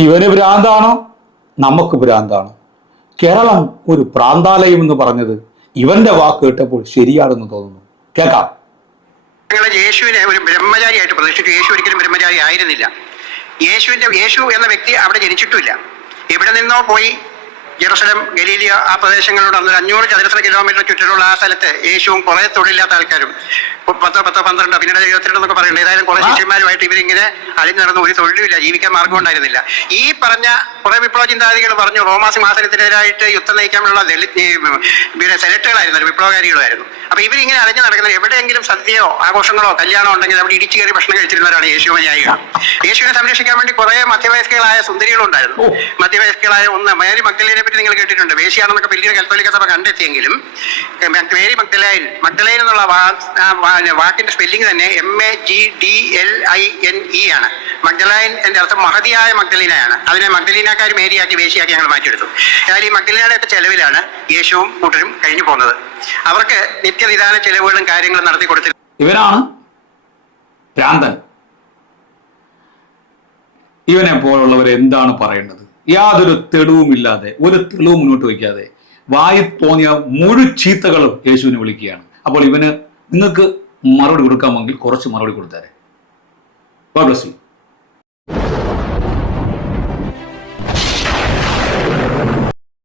ഇവന് ഭ്രാന്താണോ നമുക്ക് ഭ്രാന്താണോ? കേരളം ഒരു പ്രാന്താലയം എന്ന് പറഞ്ഞത് ഇവന്റെ വാക്ക് കേട്ടപ്പോൾ ശരിയാണെന്ന് തോന്നുന്നു. കേൾക്കാം. യേശുവിനെ ഒരു ബ്രഹ്മചാരിയായിട്ട് പ്രതിഷ്ഠിച്ചു. യേശു ഒരിക്കലും ബ്രഹ്മചാരി ആയിരുന്നില്ല. യേശു എന്ന വ്യക്തി അവിടെ ജനിച്ചിട്ടില്ല. എവിടെ നിന്നോ പോയി ജെറുസലം, ഗലീലിയ ആ പ്രദേശങ്ങളിലൂടെ 500 ചതുരശ്ര കിലോമീറ്റർ ചുറ്റിലുള്ള ആ സ്ഥലത്ത് യേശുവും കുറെ തൊഴിലില്ലാത്ത ആൾക്കാരും 10, 12 പിന്നീട് 22 എന്നൊക്കെ പറയുന്നത്, ഏതായാലും കുറെ ശിഷ്യന്മാരുമായിട്ട് ഇവരിങ്ങനെ അലിഞ്ഞു നടന്നു. ഒരു തൊഴിലുമില്ല, ജീവിക്കാൻ മാർഗം ഉണ്ടായിരുന്നില്ല. ഈ പറഞ്ഞ കുറെ വിപ്ലവ ചിന്താഗതികൾ പറഞ്ഞു റോമാ സിംഹാസനത്തിനെതിരായിട്ട് യുദ്ധം നയിക്കാനുള്ള സെലക്ടുകളായിരുന്നു, വിപ്ലവകാരികളായിരുന്നു. അപ്പൊ ഇവരിങ്ങനെ അലഞ്ഞു നടക്കുന്നത്, എവിടെയെങ്കിലും സദ്യയോ ആഘോഷങ്ങളോ കല്യാണോ ഉണ്ടെങ്കിൽ അവിടെ ഇടിച്ചു കയറി ഭക്ഷണം കഴിച്ചിരുന്നവരാണ് യേശുവിനായികൾ. യേശുവിനെ സംരക്ഷിക്കാൻ വേണ്ടി കുറെ മധ്യവയസ്കകളായ സുന്ദരികളുണ്ടായിരുന്നു. മധ്യവയസ്കകളായ ഒന്ന് മേരി മഗ്ദലേനെ പറ്റി നിങ്ങൾ കേട്ടിട്ടുണ്ട്. വേശ്യാണെന്നൊക്കെ വലിയ കത്തോലിക്ക സഭ കണ്ടെത്തിയെങ്കിലും മേരി മഗ്ദലൈൻ എന്നുള്ള വാക്കിന്റെ സ്പെല്ലിംഗ് തന്നെ MAGDLINE ആണ്. മഗ്ദലൈൻ എന്റെ അർത്ഥം മഹതിയായ മഗ്ദലീനയാണ്. അതിനെ മഗ്ദലീനക്കാർ മേരിയാക്കി വേശ്യയാക്കി ഞങ്ങൾ മാറ്റിയെടുത്തു. അതായത് ഈ മഗ്ദലീനയുടെ ഒക്കെ ചെലവിലാണ് യേശുവും കൂട്ടരും കഴിഞ്ഞു പോകുന്നത്. അവർക്ക് നിത്യനിദാന ചെലവുകളും കാര്യങ്ങളും നടത്തി കൊടുത്തില്ല. ഇവനാണ് ഭ്രാന്തൻ. ഇവനെ പോലുള്ളവർ എന്താണ് പറയേണ്ടത്? യാതൊരു തെളിവുമില്ലാതെ, ഒരു തെളിവ് മുന്നോട്ട് വയ്ക്കാതെ വായി തോന്നിയ മുഴുചീത്തകളും യേശുവിനെ വിളിക്കുകയാണ്. അപ്പോൾ ഇവന് നിങ്ങൾക്ക് മറുപടി കൊടുക്കാമെങ്കിൽ കുറച്ച് മറുപടി കൊടുത്തേരെ. God bless you.